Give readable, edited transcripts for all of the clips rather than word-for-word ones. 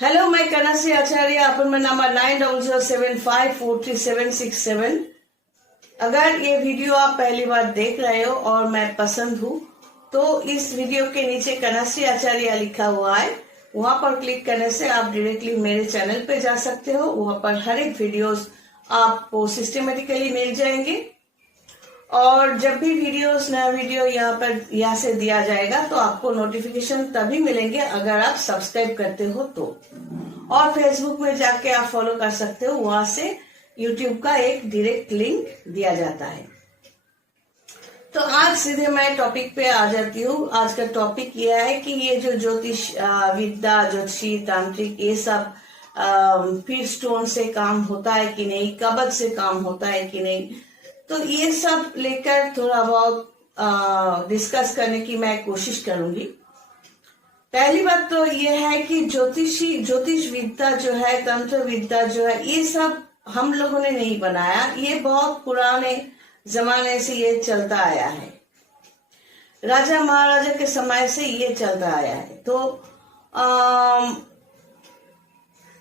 Hello, मैं कनश्री आचार्य, appointment number 9075437767। अगर ये वीडियो आप पहली बार देख रहे हो और मैं पसंद हूँ तो इस वीडियो के नीचे कनश्री आचार्य लिखा हुआ है, वहां पर क्लिक करने से आप डायरेक्टली मेरे चैनल पे जा सकते हो। वहां पर हर एक वीडियोस आपको सिस्टमेटिकली मिल जाएंगे और जब भी नया वीडियो यहाँ से दिया जाएगा तो आपको नोटिफिकेशन तभी मिलेंगे अगर आप सब्सक्राइब करते हो तो। और फेसबुक में जाके आप फॉलो कर सकते हो, वहां से यूट्यूब का एक डायरेक्ट लिंक दिया जाता है। तो आज सीधे मैं टॉपिक पे आ जाती हूँ। आज का टॉपिक यह है कि ये जो ज्योतिष विद्या, ज्योतिषी, तांत्रिक, ये सब फिर स्टोन से काम होता है कि नहीं, कवच से काम होता है कि नहीं, तो ये सब लेकर थोड़ा बहुत डिस्कस करने की मैं कोशिश करूंगी। पहली बात तो ये है कि ज्योतिष विद्या जो है, तंत्र विद्या जो है, ये सब हम लोगों ने नहीं बनाया। ये बहुत पुराने जमाने से ये चलता आया है, राजा महाराजा के समय से ये चलता आया है। तो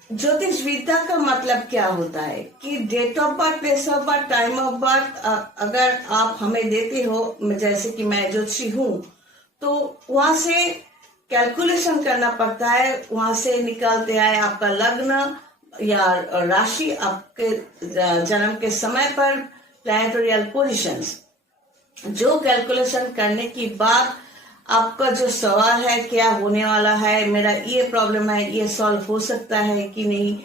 ज्योतिष विद्या का मतलब क्या होता है कि date of birth, place of birth, time of birth अगर आप हमें देते हो, जैसे कि मैं ज्योतिषी हूँ, तो वहां से कैलकुलेशन करना पड़ता है। वहां से निकालते आए आपका लग्न या राशि, आपके जन्म के समय पर प्लैनेटोरियल पोजीशंस, जो कैलकुलेशन करने के बाद आपका जो सवाल है क्या होने वाला है, मेरा ये प्रॉब्लम है, ये सॉल्व हो सकता है कि नहीं,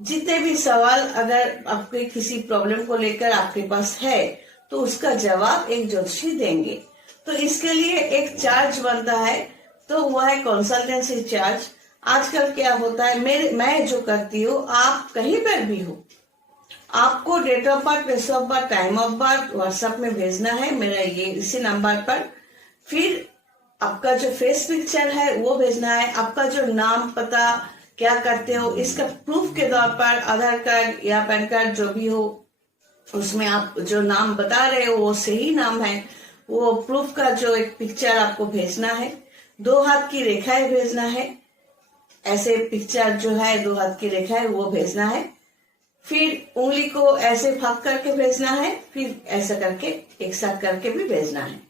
जितने भी सवाल अगर आपके किसी प्रॉब्लम को लेकर आपके पास है तो उसका जवाब एक ज्योतिषी देंगे। तो इसके लिए एक चार्ज बनता है, तो वह है कंसल्टेंसी चार्ज। आजकल क्या होता है, मैं जो करती हूँ, आप कहीं पर भी हो, आपको date of birth, place of birth, time of birth WhatsApp में भेजना है मेरा ये इसी नंबर पर। फिर आपका जो फेस पिक्चर है वो भेजना है, आपका जो नाम, पता, क्या करते हो, इसका प्रूफ के तौर पर आधार कार्ड या पैन कार्ड जो भी हो, उसमें आप जो नाम बता रहे हो वो सही नाम है, वो प्रूफ का जो एक पिक्चर आपको भेजना है। 2 हाथ की रेखाएं भेजना है, ऐसे पिक्चर जो है 2 हाथ की रेखा है वो भेजना है। फिर उंगली को ऐसे फाक करके भेजना है, फिर ऐसा करके एक साथ करके भी भेजना है।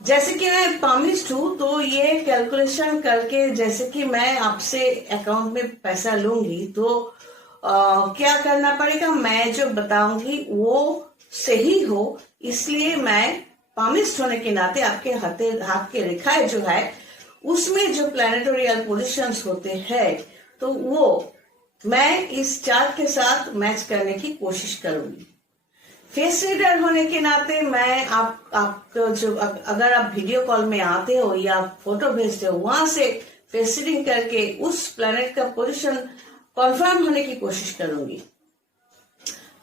जैसे कि मैं पामिस्ट हूँ, तो ये कैलकुलेशन करके, जैसे कि मैं आपसे अकाउंट में पैसा लूंगी तो क्या करना पड़ेगा, मैं जो बताऊंगी वो सही हो, इसलिए मैं पामिस्ट होने के नाते आपके हाथ के रेखाएं जो है उसमें जो प्लैनेटोरियल पोजीशंस होते हैं, तो वो मैं इस चार्ट के साथ मैच करने की कोशिश करूंगी। फेस रीडर होने के नाते मैं आपको जो, अगर आप वीडियो कॉल में आते हो या फोटो भेजते हो, वहां से फेस रीडिंग करके उस प्लैनेट का पोजीशन कंफर्म होने की कोशिश करूंगी।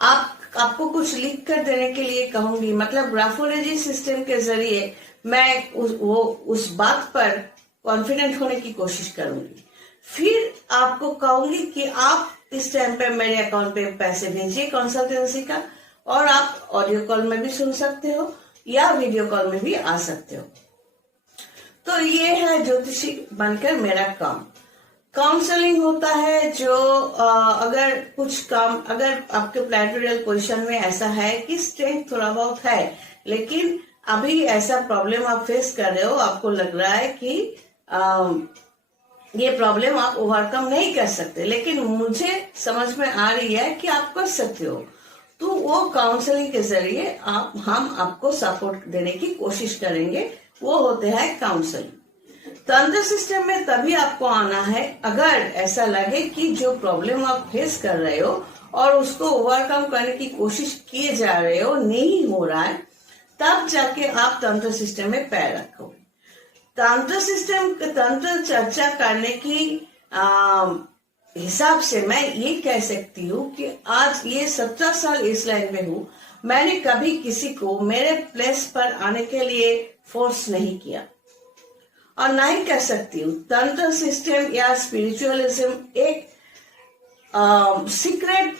आपको कुछ लिख कर देने के लिए कहूंगी, मतलब ग्राफोलॉजी सिस्टम के जरिए मैं उस बात पर कॉन्फिडेंट होने की कोशिश करूंगी। फिर आपको कहूंगी कि आप इस टाइम पे मेरे अकाउंट पे पैसे भेजिए कंसल्टेंसी का, और आप ऑडियो कॉल में भी सुन सकते हो या वीडियो कॉल में भी आ सकते हो। तो ये है ज्योतिषी बनकर मेरा काम। काउंसलिंग होता है जो अगर कुछ काम, अगर आपके प्लैनेटोरियल पोजीशन में ऐसा है कि स्ट्रेंथ थोड़ा बहुत है, लेकिन अभी ऐसा प्रॉब्लम आप फेस कर रहे हो, आपको लग रहा है कि ये प्रॉब्लम आप ओवरकम नहीं कर सकते, लेकिन मुझे समझ में आ रही है कि आप कर सकते हो, तो वो काउंसलिंग के जरिए हम आपको सपोर्ट देने की कोशिश करेंगे। वो होते हैं काउंसलिंग। तंत्र सिस्टम में तभी आपको आना है अगर ऐसा लगे कि जो प्रॉब्लम आप फेस कर रहे हो और उसको ओवरकम करने की कोशिश किए जा रहे हो, नहीं हो रहा है, तब जाके आप तंत्र सिस्टम में पैर रखोगे। तंत्र चर्चा करने की हिसाब से मैं ये कह सकती हूँ कि आज ये 17 साल इस लाइन में हूँ, मैंने कभी किसी को मेरे प्लेस पर आने के लिए फोर्स नहीं किया और ना ही कर सकती हूँ। तंत्र सिस्टम या स्पिरिचुअलिज्म एक सीक्रेट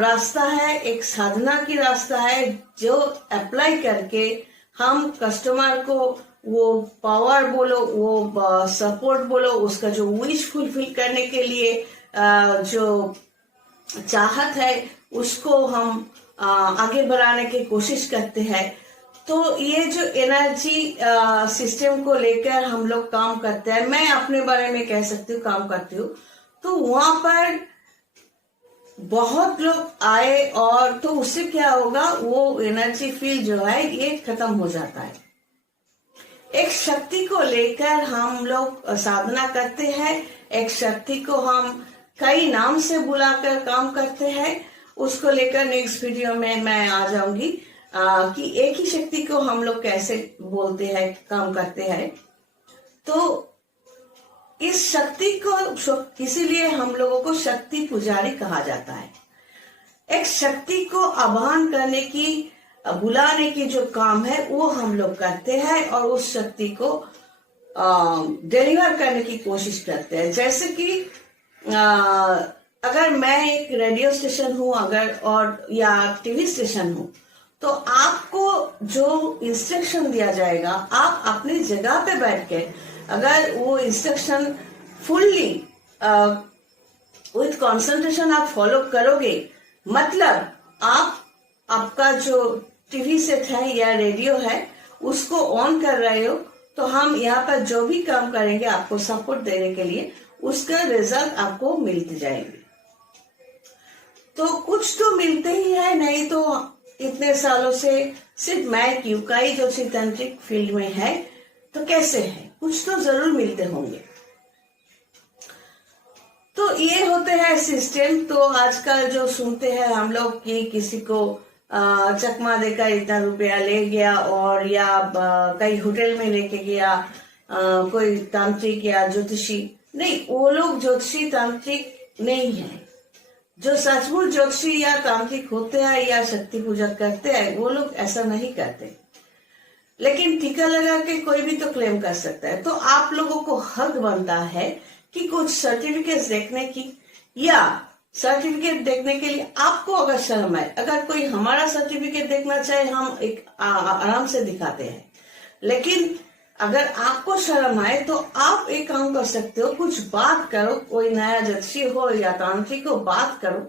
रास्ता है, एक साधना की रास्ता है, जो अप्लाई करके हम कस्टमर को वो पावर बोलो, वो सपोर्ट बोलो, उसका जो विश फुलफिल करने के लिए जो चाहत है उसको हम आगे बढ़ाने की कोशिश करते हैं। तो ये जो एनर्जी सिस्टम को लेकर हम लोग काम करते हैं, मैं अपने बारे में कह सकती हूँ, काम करती हूँ, तो वहां पर बहुत लोग आए और तो उससे क्या होगा, वो एनर्जी फील्ड जो है ये खत्म हो जाता है। एक शक्ति को लेकर हम लोग साधना करते हैं, एक शक्ति को हम कई नाम से बुलाकर काम करते हैं। उसको लेकर नेक्स्ट वीडियो में मैं आ जाऊंगी कि एक ही शक्ति को हम लोग कैसे बोलते हैं, काम करते हैं। तो इस शक्ति को इसीलिए हम लोगों को शक्ति पुजारी कहा जाता है। एक शक्ति को आह्वान करने की, बुलाने की जो काम है वो हम लोग करते हैं और उस शक्ति को डिलीवर करने की कोशिश करते हैं। जैसे कि अगर मैं एक रेडियो स्टेशन हूं अगर और या टीवी स्टेशन हूं, तो आपको जो इंस्ट्रक्शन दिया जाएगा, आप अपनी जगह पे बैठ के अगर वो इंस्ट्रक्शन फुल्ली विथ कंसंट्रेशन आप फॉलो करोगे, मतलब आपका जो टीवी सेट है या रेडियो है उसको ऑन कर रहे हो, तो हम यहाँ पर जो भी काम करेंगे आपको सपोर्ट देने के लिए, उसका रिजल्ट आपको मिलते जाएंगे। तो कुछ तो मिलते ही है, नहीं तो इतने सालों से सिर्फ मैं क्यों, कई जो तांत्रिक फील्ड में है तो कैसे है, कुछ तो जरूर मिलते होंगे। तो ये होते हैं सिस्टम। तो आजकल जो सुनते हैं हम लोग कि किसी को चकमा देकर इतना रुपया ले गया, और या कई होटल में लेके गया कोई तांत्रिक या ज्योतिषी, नहीं, वो लोग ज्योतिषी तांत्रिक नहीं है। जो सचमुच ज्योतिषी या तांत्रिक होते हैं या शक्ति पूजा करते हैं वो लोग ऐसा नहीं करते। लेकिन टीका लगा के कोई भी तो क्लेम कर सकता है। तो आप लोगों को हक बनता है कि कुछ सर्टिफिकेट देखने की, या सर्टिफिकेट देखने के लिए आपको अगर शर्म है, अगर कोई हमारा सर्टिफिकेट देखना चाहे हम एक आराम से दिखाते हैं, लेकिन अगर आपको शर्म आए तो आप एक काम कर सकते हो, कुछ बात करो, कोई नया ज्योतिषी हो या तांत्रिक हो, बात करो।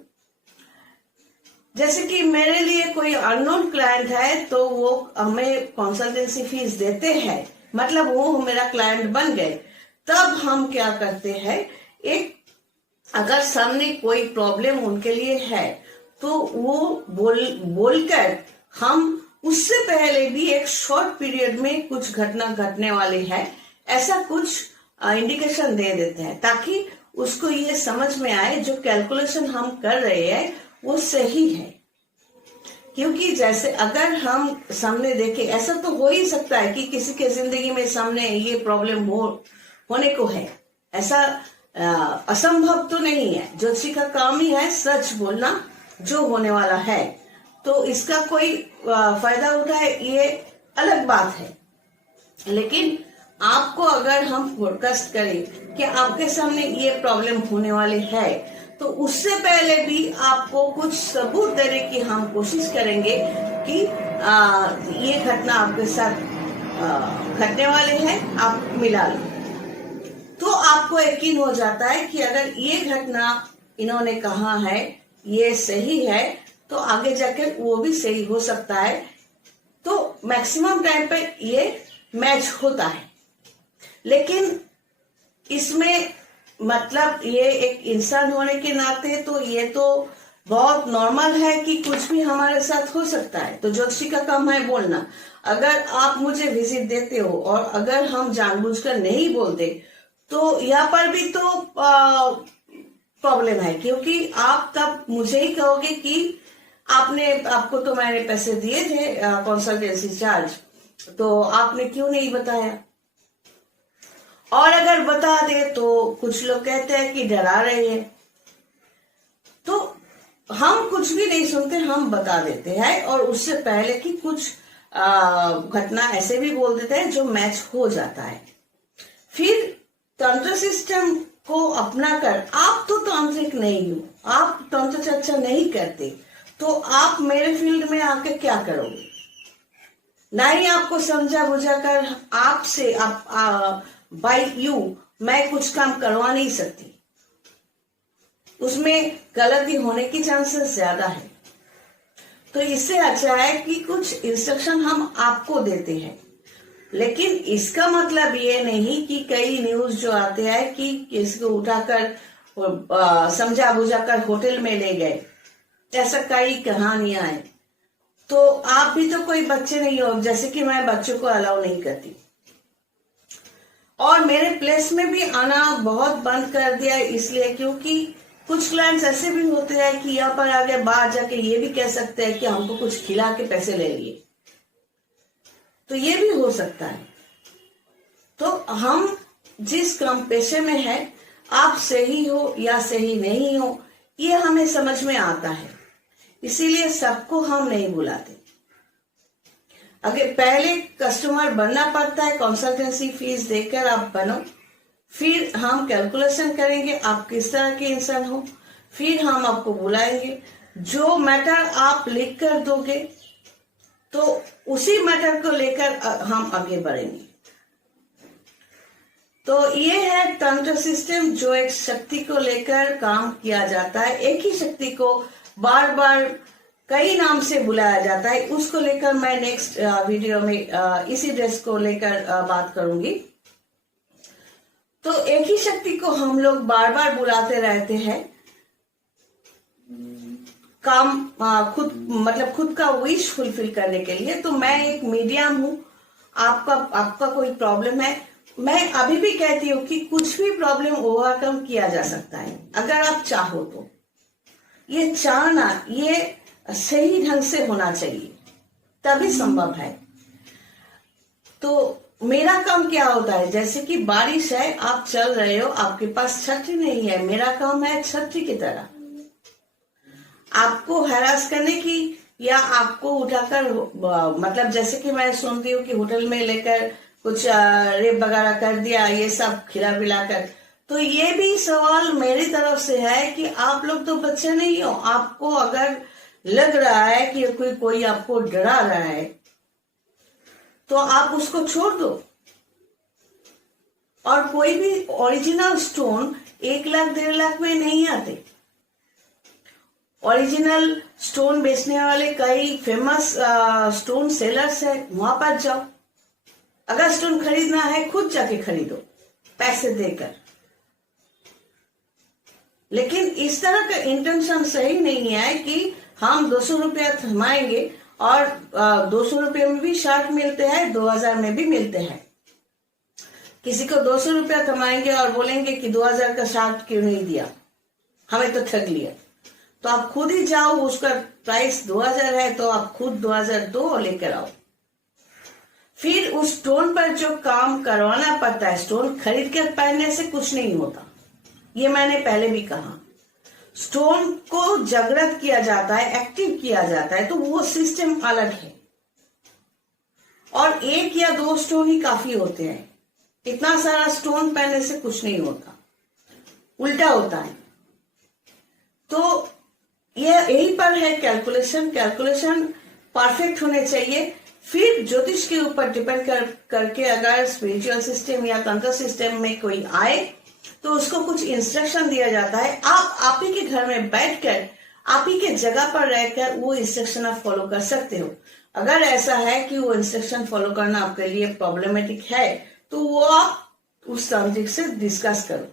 जैसे कि मेरे लिए कोई अननोन क्लाइंट है तो वो हमें कंसल्टेंसी फीस देते हैं, मतलब वो मेरा क्लाइंट बन गए। तब हम क्या करते हैं, एक अगर सामने कोई प्रॉब्लम उनके लिए है तो वो बोलकर हम उससे पहले भी एक शॉर्ट पीरियड में कुछ घटना घटने वाली है ऐसा कुछ इंडिकेशन दे देते हैं, ताकि उसको ये समझ में आए जो कैलकुलेशन हम कर रहे हैं वो सही है। क्योंकि जैसे अगर हम सामने देखें, ऐसा तो हो ही सकता है कि किसी के जिंदगी में सामने ये प्रॉब्लम होने को है, ऐसा असंभव तो नहीं है। ज्योतिषी का काम ही है सच बोलना जो होने वाला है, तो इसका कोई फायदा उठाए ये अलग बात है। लेकिन आपको अगर हम फोरकास्ट करें कि आपके सामने ये प्रॉब्लम होने वाली है, तो उससे पहले भी आपको कुछ सबूत देने की हम कोशिश करेंगे कि ये घटना आपके साथ घटने वाली है, आप मिला लो। तो आपको यकीन हो जाता है कि अगर ये घटना इन्होंने कहा है ये सही है, तो आगे जाकर वो भी सही हो सकता है। तो मैक्सिमम टाइम पे ये मैच होता है। लेकिन इसमें मतलब ये एक इंसान होने के नाते तो ये तो बहुत नॉर्मल है कि कुछ भी हमारे साथ हो सकता है। तो ज्योतिषी का काम है बोलना। अगर आप मुझे विजिट देते हो और अगर हम जानबूझकर नहीं बोलते तो यहाँ पर भी तो प्रॉब्लम है, क्योंकि आप तब मुझे ही कहोगे कि आपको तो मैंने पैसे दिए थे कंसल्टेंसी चार्ज, तो आपने क्यों नहीं बताया। और अगर बता दे तो कुछ लोग कहते हैं कि डरा रहे हैं, तो हम कुछ भी नहीं सुनते, हम बता देते हैं। और उससे पहले कि कुछ घटना ऐसे भी बोल देते हैं जो मैच हो जाता है। फिर तंत्र सिस्टम को अपनाकर, आप तो तांत्रिक नहीं हो, आप तंत्र चर्चा नहीं करते, तो आप मेरे फील्ड में आके क्या करोगे। ना ही आपको समझा बुझा कर आपसे बाय यू मैं कुछ काम करवा नहीं सकती, उसमें गलती होने की चांसेस ज्यादा है। तो इससे अच्छा है कि कुछ इंस्ट्रक्शन हम आपको देते हैं, लेकिन इसका मतलब ये नहीं कि कई न्यूज जो आते हैं कि किसी को उठाकर समझा बुझाकर होटल में ले गए, ऐसा कई कहानियां हैं। तो आप भी तो कोई बच्चे नहीं हो, जैसे कि मैं बच्चों को अलाउ नहीं करती, और मेरे प्लेस में भी आना बहुत बंद कर दिया इसलिए क्योंकि कुछ क्लाइंट्स ऐसे भी होते हैं कि यहाँ पर आगे बाहर जाके ये भी कह सकते हैं कि हमको कुछ खिला के पैसे ले लिए, तो ये भी हो सकता है। तो हम जिस काम पेशे में है, आप सही हो या सही नहीं हो ये हमें समझ में आता है, इसीलिए सबको हम नहीं बुलाते। अगर पहले कस्टमर बनना पड़ता है, कंसल्टेंसी फीस देकर आप बनो, फिर हम कैलकुलेशन करेंगे आप किस तरह के इंसान हो, फिर हम आपको बुलाएंगे। जो मैटर आप लिख कर दोगे तो उसी मैटर को लेकर हम आगे बढ़ेंगे। तो ये है तंत्र सिस्टम, जो एक शक्ति को लेकर काम किया जाता है। एक ही शक्ति को बार बार कई नाम से बुलाया जाता है, उसको लेकर मैं नेक्स्ट वीडियो में इसी ड्रेस को लेकर बात करूंगी। तो एक ही शक्ति को हम लोग बार बार बुलाते रहते हैं काम खुद का विश फुलफिल करने के लिए। तो मैं एक मीडियम हूं, आपका कोई प्रॉब्लम है, मैं अभी भी कहती हूँ कि कुछ भी प्रॉब्लम ओवरकम किया जा सकता है अगर आप चाहो तो। ये चाहना ये सही ढंग से होना चाहिए, तभी संभव है। तो मेरा काम क्या होता है, जैसे कि बारिश है, आप चल रहे हो, आपके पास छतरी नहीं है, मेरा काम है छतरी की तरह आपको हैरास करने की या आपको उठाकर जैसे कि मैं सुनती हूँ कि होटल में लेकर कुछ रेप वगैरह कर दिया, ये सब खिला पिलाकर। तो ये भी सवाल मेरी तरफ से है कि आप लोग तो बच्चे नहीं हो, आपको अगर लग रहा है कि कोई आपको डरा रहा है तो आप उसको छोड़ दो। और कोई भी ओरिजिनल स्टोन 1 लाख 1.5 लाख में नहीं आते। ओरिजिनल स्टोन बेचने वाले कई फेमस स्टोन सेलर्स है, वहां पर जाओ। अगर स्टोन खरीदना है खुद जाके खरीदो पैसे देकर। लेकिन इस तरह का इंटेंशन सही नहीं है कि हम 200 रुपया थमाएंगे और 200 रुपये में भी शर्ट मिलते हैं, 2000 में भी मिलते हैं। किसी को 200 रुपया थमाएंगे और बोलेंगे कि 2000 का शर्ट क्यों नहीं दिया, हमें तो ठग लिया। तो आप खुद ही जाओ, उसका प्राइस 2000 है तो आप खुद 2000 दो और लेकर आओ। फिर उस स्टोन पर जो काम करवाना पड़ता है, स्टोन खरीद कर पहनने से कुछ नहीं होता, ये मैंने पहले भी कहा। स्टोन को जागृत किया जाता है, एक्टिव किया जाता है, तो वो सिस्टम अलग है। और 1 या 2 स्टोन ही काफी होते हैं, इतना सारा स्टोन पहनने से कुछ नहीं होता, उल्टा होता है। तो यही पर है कैलकुलेशन परफेक्ट होने चाहिए। फिर ज्योतिष के ऊपर डिपेंड करके अगर स्पिरिचुअल सिस्टम या तंत्र सिस्टम में कोई आए तो उसको कुछ इंस्ट्रक्शन दिया जाता है। आप ही के घर में बैठकर, आप ही के जगह पर रहकर वो इंस्ट्रक्शन आप फॉलो कर सकते हो। अगर ऐसा है कि वो इंस्ट्रक्शन फॉलो करना आपके लिए प्रॉब्लमेटिक है तो वो आप उस तांत्रिक से डिस्कस करो।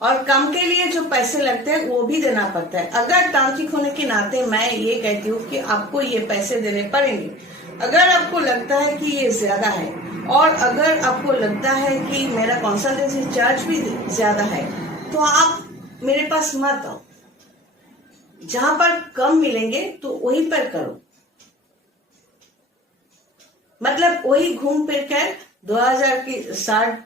और काम के लिए जो पैसे लगते हैं वो भी देना पड़ता है। अगर तांत्रिक होने के नाते मैं ये कहती हूँ कि आपको ये पैसे देने पड़ेंगे। अगर आपको लगता है कि ये ज्यादा है और अगर आपको लगता है कि मेरा कंसल्टेंसी चार्ज भी ज्यादा है तो आप मेरे पास मत आओ। जहां पर कम मिलेंगे तो वहीं पर करो, मतलब वही घूम फिर कर 2000 की शार्ट,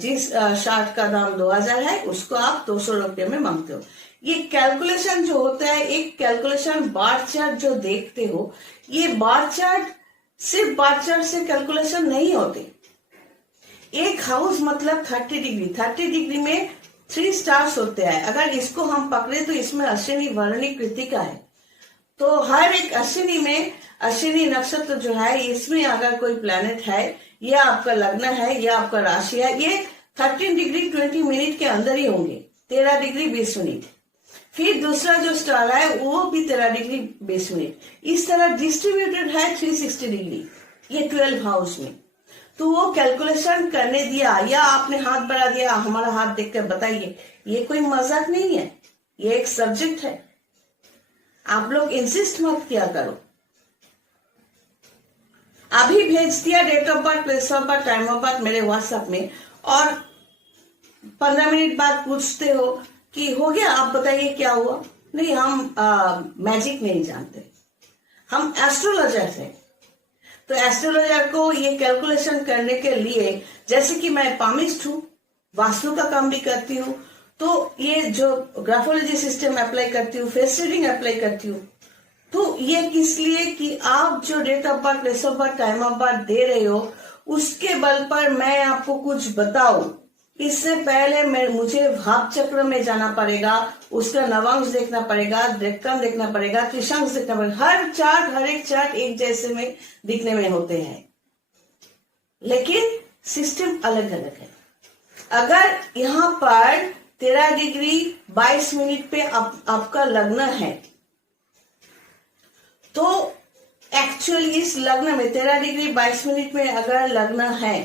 जिस शार्ट का दाम 2000 है उसको आप 200 रुपये में मांगते हो। ये कैलकुलेशन जो होता है, एक कैलकुलेशन बार चार्ट जो देखते हो, ये बार चार्ट सिर्फ बार चार्ट से कैलकुलेशन नहीं होते। एक हाउस मतलब 30 डिग्री में 3 स्टार्स होते हैं। अगर इसको हम पकड़े तो इसमें अश्विनी वर्णी कृतिका है। तो हर एक अश्विनी नक्षत्र जो है, इसमें अगर कोई प्लैनेट है, या आपका लग्न है, या आपका राशि है, ये 13 डिग्री 20 मिनट के अंदर ही होंगे, 13 डिग्री 20 मिनट। फिर दूसरा जो स्टार है वो भी 13 डिग्री 20 मिनट। इस तरह डिस्ट्रीब्यूटेड है 360 डिग्री ये 12 हाउस में। तो वो कैलकुलेशन करने दिया, या आपने हाथ बढ़ा दिया, हमारा हाथ देखकर बताइए, ये कोई मजाक नहीं है, ये एक सब्जेक्ट है। आप लोग इंसिस्ट मत किया करो। अभी भेज दिया date of birth, place of birth, time of birth मेरे व्हाट्सएप में, और 15 मिनट बाद पूछते हो कि हो गया, आप बताइए क्या हुआ। नहीं, हम मैजिक नहीं जानते, हम एस्ट्रोलॉजर हैं। तो एस्ट्रोलॉजर को ये कैलकुलेशन करने के लिए, जैसे कि मैं पामिस्ट हूँ, वास्तु का काम भी करती हूँ, तो ये जो ग्राफोलॉजी सिस्टम अप्लाई करती हूँ, फेस रीडिंग अप्लाई करती हूँ, तो ये किस लिए कि आप जो date of birth, place of birth, time of birth दे रहे हो, उसके बल पर मैं आपको कुछ बताऊं, इससे पहले मुझे भाव चक्र में जाना पड़ेगा, उसका नवांश देखना पड़ेगा, रेक्टम देखना पड़ेगा, त्रिशांश देखना पड़ेगा। हर एक चार्ट एक जैसे में दिखने में होते हैं, लेकिन सिस्टम अलग अलग है। अगर यहाँ पर 13 डिग्री 22 मिनट पे आपका लग्न है, तो एक्चुअली इस लग्न में 13 डिग्री 22 मिनट में अगर लग्न है,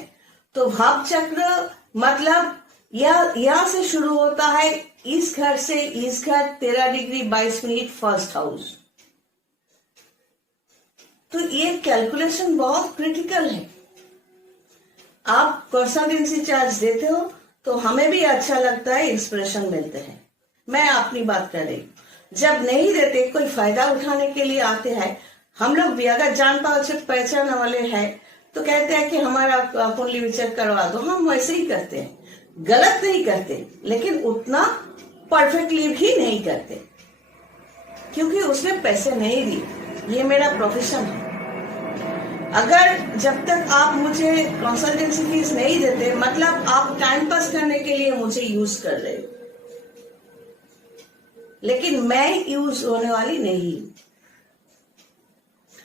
तो भाव चक्र मतलब यहां से शुरू होता है, इस घर से इस घर 13 डिग्री 22 मिनट फर्स्ट हाउस। तो ये कैलकुलेशन बहुत क्रिटिकल है। आप कंसल्टेंसी चार्ज देते हो तो हमें भी अच्छा लगता है, इंस्पिरेशन मिलते हैं। मैं अपनी बात कर रही हूँ। जब नहीं देते, कोई फायदा उठाने के लिए आते हैं, हम लोग भी अगर जान पहचान वाले हैं तो कहते हैं कि हमारा कुंडली विचार करवा दो, हम वैसे ही करते हैं। गलत नहीं करते, लेकिन उतना परफेक्टली भी नहीं करते, क्योंकि उसने पैसे नहीं दिए। ये मेरा प्रोफेशन है। अगर जब तक आप मुझे कंसल्टेंसी फीस नहीं देते, मतलब आप टाइम पास करने के लिए मुझे यूज कर रहे हो, लेकिन मैं यूज होने वाली नहीं।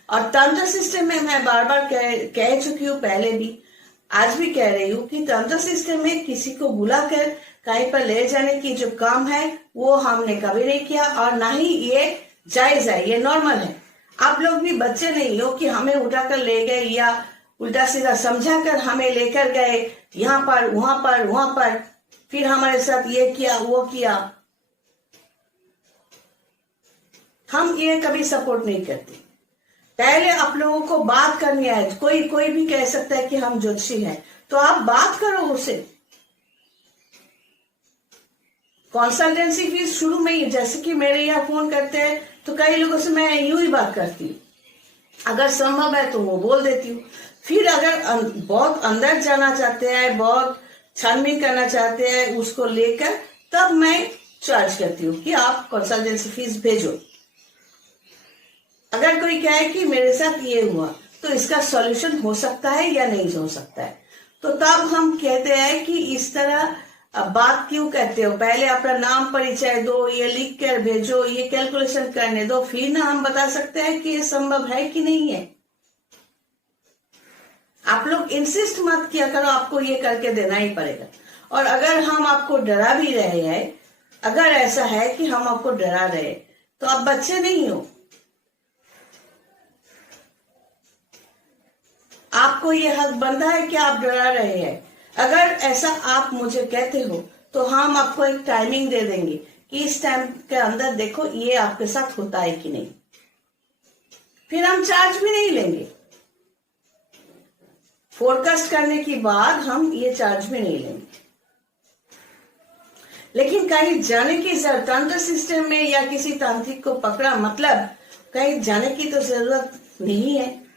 और तंत्र सिस्टम में मैं बार बार कह चुकी हूँ, पहले भी, आज भी कह रही हूँ कि तंत्र सिस्टम में किसी को बुलाकर कहीं पर ले जाने की जो काम है वो हमने कभी नहीं किया, और ना ही ये जायज है, ये नॉर्मल है। आप लोग भी बच्चे नहीं हो कि हमें उठाकर ले गए या उल्टा सीधा समझाकर हमें लेकर गए यहाँ पर वहां पर, फिर हमारे साथ ये किया वो किया। हम ये कभी सपोर्ट नहीं करते। पहले आप लोगों को बात करनी है। कोई भी कह सकता है कि हम ज्योतिषी हैं, तो आप बात करो उससे। कंसल्टेंसी फीस शुरू में ही, जैसे कि मेरे यहाँ फोन करते हैं तो कई लोगों से मैं यूं ही बात करती हूँ, अगर संभव है तो वो बोल देती हूँ। फिर अगर बहुत अंदर जाना चाहते हैं, बहुत छानबीन करना चाहते हैं उसको लेकर, तब मैं चार्ज करती हूँ कि आप कंसल्टेंसी फीस भेजो। अगर कोई कहे कि मेरे साथ ये हुआ, तो इसका सॉल्यूशन हो सकता है या नहीं हो सकता है, तो तब हम कहते हैं कि इस तरह बात क्यों कहते हो, पहले अपना नाम परिचय दो, ये लिख कर भेजो, ये कैलकुलेशन करने दो, फिर ना हम बता सकते हैं कि ये संभव है कि नहीं है। आप लोग इंसिस्ट मत किया करो, आपको ये करके देना ही पड़ेगा। और अगर हम आपको डरा भी रहे हैं, अगर ऐसा है कि हम आपको डरा रहे, तो आप बच्चे नहीं हो। आपको ये हक बनता है कि आप डरा रहे हैं। अगर ऐसा आप मुझे कहते हो तो हम आपको एक टाइमिंग दे देंगे कि इस टाइम के अंदर देखो ये आपके साथ होता है कि नहीं। फिर हम चार्ज भी नहीं लेंगे। फोरकास्ट करने के बाद हम ये चार्ज भी नहीं लेंगे। लेकिन कहीं जाने की जरूरत, तंत्र सिस्टम में या किसी तांत्रिक को पकड़ा मतलब कहीं जाने की तो जरूरत नहीं है।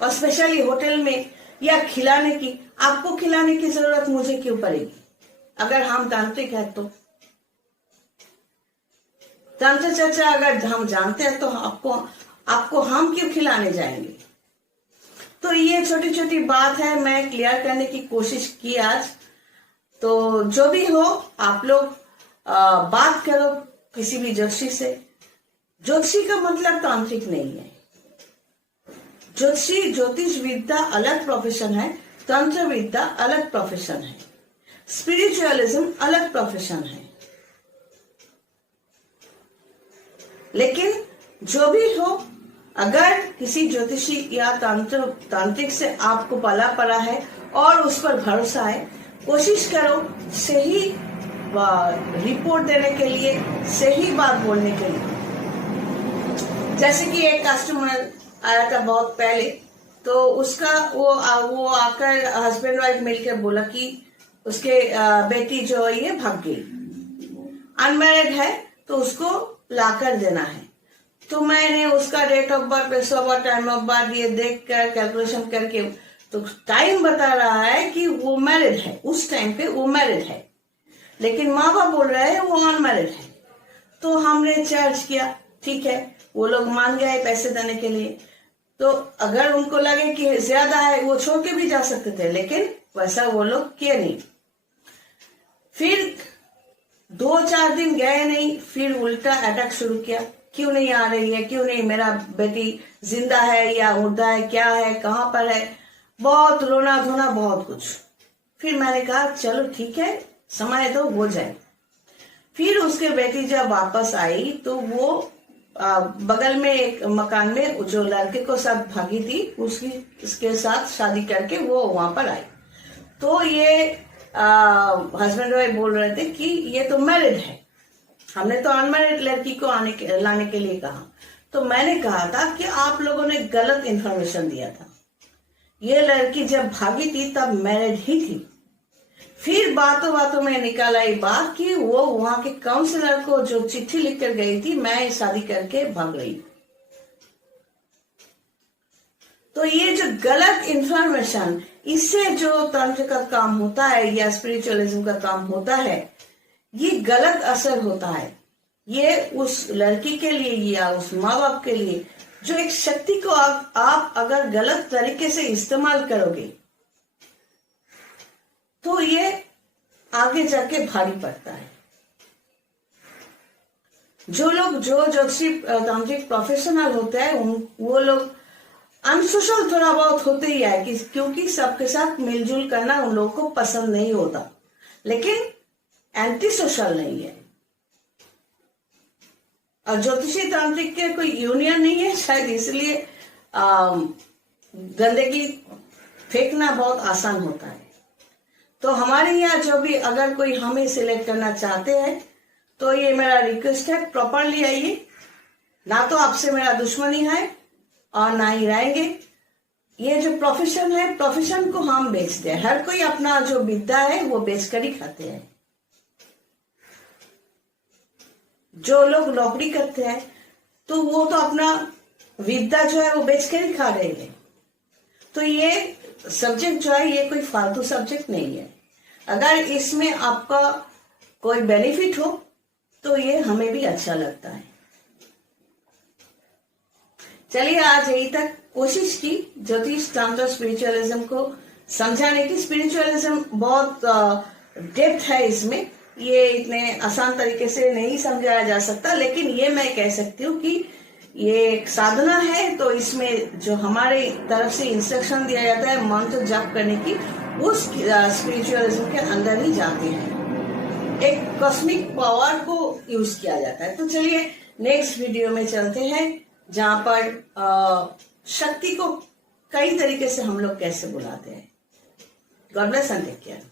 और स्पेशली होटल में या खिलाने की, आपको खिलाने की जरूरत मुझे क्यों पड़ेगी अगर हम तांत्रिक हैं तो। तंत्र चर्चा अगर हम जानते हैं तो आपको हम क्यों खिलाने जाएंगे। तो ये छोटी छोटी बात है, मैं क्लियर करने की कोशिश की आज। तो जो भी हो, आप लोग बात करो किसी भी ज्योतिषी से। ज्योतिषी का मतलब तांत्रिक नहीं है। ज्योतिष विद्या अलग प्रोफेशन है, तंत्र विद्या अलग प्रोफेशन है, स्पिरिचुअलिज्म अलग प्रोफेशन है। लेकिन जो भी हो, अगर किसी ज्योतिषी या तांत्रिक से आपको पाला पड़ा है और उस पर भरोसा है, कोशिश करो सही रिपोर्ट देने के लिए, सही बात बोलने के लिए। जैसे कि एक कस्टमर आया था बहुत पहले, तो उसका वो आकर हस्बैंड वाइफ मिलकर बोला कि उसके बेटी जो है ये भाग गई, अनमैरिड है, तो उसको लाकर देना है। तो मैंने उसका date of birth, place of birth, time of birth ये देख कर कैलकुलेशन करके, तो टाइम बता रहा है कि वो मैरिड है, उस टाइम पे वो मैरिड है, लेकिन माँ बाप बोल रहे हैं वो अनमैरिड है। तो हमने चार्ज किया, ठीक है, वो लोग मान गए पैसे देने के लिए। तो अगर उनको लगे कि ज्यादा है, वो छोड़ के भी जा सकते थे, लेकिन वैसा वो लोग किए नहीं। फिर 2-4 दिन गए नहीं, फिर उल्टा अटैक शुरू किया, क्यों नहीं आ रही है, क्यों नहीं, मेरा बेटी जिंदा है या मुर्दा है, क्या है, कहाँ पर है, बहुत रोना धोना, बहुत कुछ। फिर मैंने कहा चलो ठीक है, समय तो हो जाए। फिर उसके बेटी जब वापस आई तो वो बगल में एक मकान में जो लड़के को साथ भागी थी, उसके साथ शादी करके वो वहां पर आई। तो ये हस्बैंड वाइफ बोल रहे थे कि ये तो मैरिड है, हमने तो अनमैरिड लड़की को लाने के लिए कहा। तो मैंने कहा था कि आप लोगों ने गलत इन्फॉर्मेशन दिया था, ये लड़की जब भागी थी तब मैरिड ही थी। फिर बातों बातों में निकाल आई बात कि वो वहां के काउंसलर को जो चिट्ठी लिखकर गई थी, मैं शादी करके भाग रही। तो ये जो गलत इंफॉर्मेशन, इससे जो तंत्र का काम होता है या स्पिरिचुअलिज्म का काम होता है, ये गलत असर होता है। ये उस लड़की के लिए या उस माँ बाप के लिए, जो एक शक्ति को आप अगर गलत तरीके से इस्तेमाल करोगे तो ये आगे जाके भारी पड़ता है। जो लोग जो ज्योतिषी तांत्रिक प्रोफेशनल होते हैं, वो लोग अनसोशल थोड़ा बहुत होते ही है, क्योंकि सबके साथ मिलजुल करना उन लोगों को पसंद नहीं होता, लेकिन एंटी सोशल नहीं है। और ज्योतिषी तांत्रिक के कोई यूनियन नहीं है, शायद इसलिए गंदगी फेंकना बहुत आसान होता है। तो हमारे यहाँ जो भी अगर कोई हमें सिलेक्ट करना चाहते हैं, तो ये मेरा रिक्वेस्ट है, प्रॉपरली आइए। ना तो आपसे मेरा दुश्मनी है और ना ही रहेंगे। ये जो प्रोफेशन है, प्रोफेशन को हम बेचते हैं, हर कोई अपना जो विद्या है वो बेचकर ही खाते हैं। जो लोग नौकरी करते हैं तो वो तो अपना विद्या जो है वो बेचकर ही खा रहे हैं। तो ये सब्जेक्ट जो है ये कोई फालतू सब्जेक्ट नहीं है। अगर इसमें आपका कोई बेनिफिट हो तो ये हमें भी अच्छा लगता है। चलिए, आज यही तक कोशिश की ज्योतिष तंत्र स्पिरिचुअलिज्म को समझाने की। स्पिरिचुअलिज्म बहुत डेप्थ है इसमें, ये इतने आसान तरीके से नहीं समझाया जा सकता, लेकिन ये मैं कह सकती हूँ कि ये एक साधना है। तो इसमें जो हमारे तरफ से इंस्ट्रक्शन दिया जाता है मंत्र जप करने की, उस स्पिरिचुअलिज्म के अंदर ही जाते हैं। एक कॉस्मिक पावर को यूज किया जाता है। तो चलिए नेक्स्ट वीडियो में चलते हैं, जहां पर शक्ति को कई तरीके से हम लोग कैसे बुलाते हैं। God bless and take care.